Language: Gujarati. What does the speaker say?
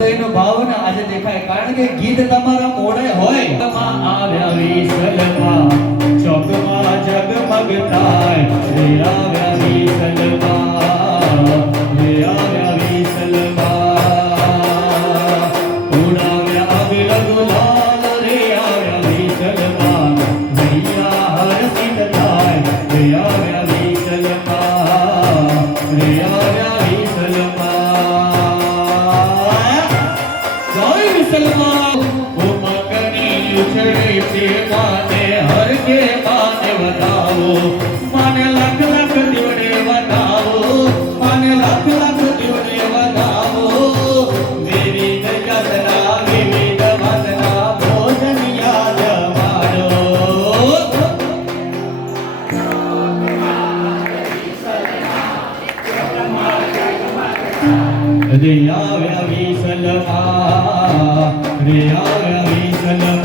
એનો ભાવના આજે દેખાય કારણ કે ગીત તમારા મોઢે હોય આવ્યા વિસલમાં ચોકમાં જગમગ થાય રે આવ્યા વિસલમાં રે આવ્યા વિસલમાં ઉડાવ્યા અબિલ ગુલાલ રે આવ્યા વિસલમાં ભૈયા હર્ષિત થાય રે આવ્યા વિસલમાં રે આવ્યા વિસલમાં माने हर के माने बताओ माने लाख लाख दिवड़े बताओ माने लाख लाख दिवड़े बताओ मेरी यात्रा विविध वदना भोजन याद मारो रे आव्या विसलमा रे आव्या विसलमा